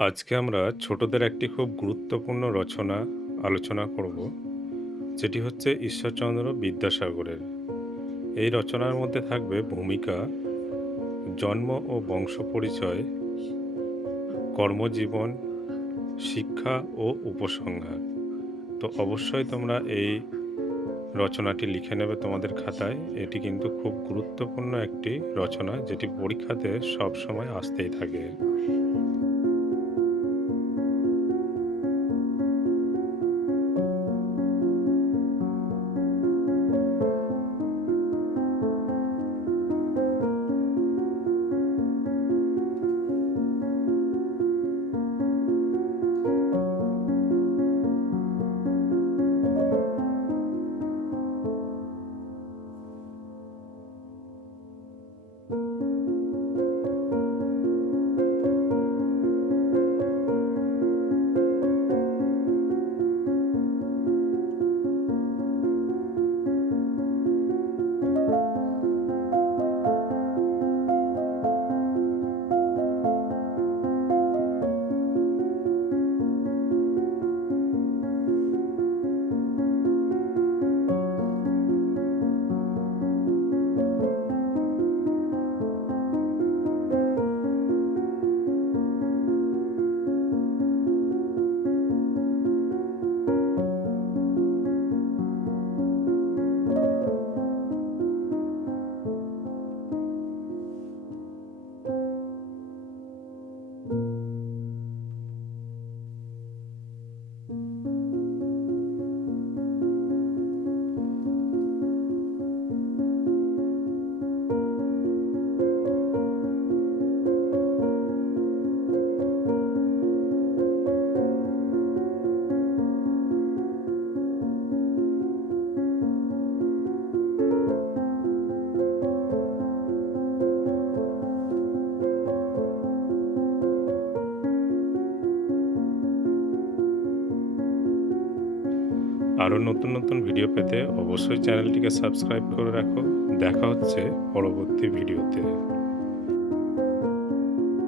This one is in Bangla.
আজকে আমরা ছোটদের একটি খুব গুরুত্বপূর্ণ রচনা আলোচনা করব, যেটি হচ্ছে ঈশ্বরচন্দ্র বিদ্যাসাগরের। এই রচনার মধ্যে থাকবে ভূমিকা, জন্ম ও বংশ পরিচয়, কর্মজীবন, শিক্ষা ও উপসংহার। তো অবশ্যই তোমরা এই রচনাটি লিখে নেবে তোমাদের খাতায়। এটি কিন্তু খুব গুরুত্বপূর্ণ একটি রচনা, যেটি পরীক্ষাতে সব সময় আসতেই থাকে। আরও নতুন নতুন ভিডিও পেতে অবশ্যই চ্যানেলটিকে সাবস্ক্রাইব করে রাখো। দেখা হচ্ছে পরবর্তী ভিডিওতে।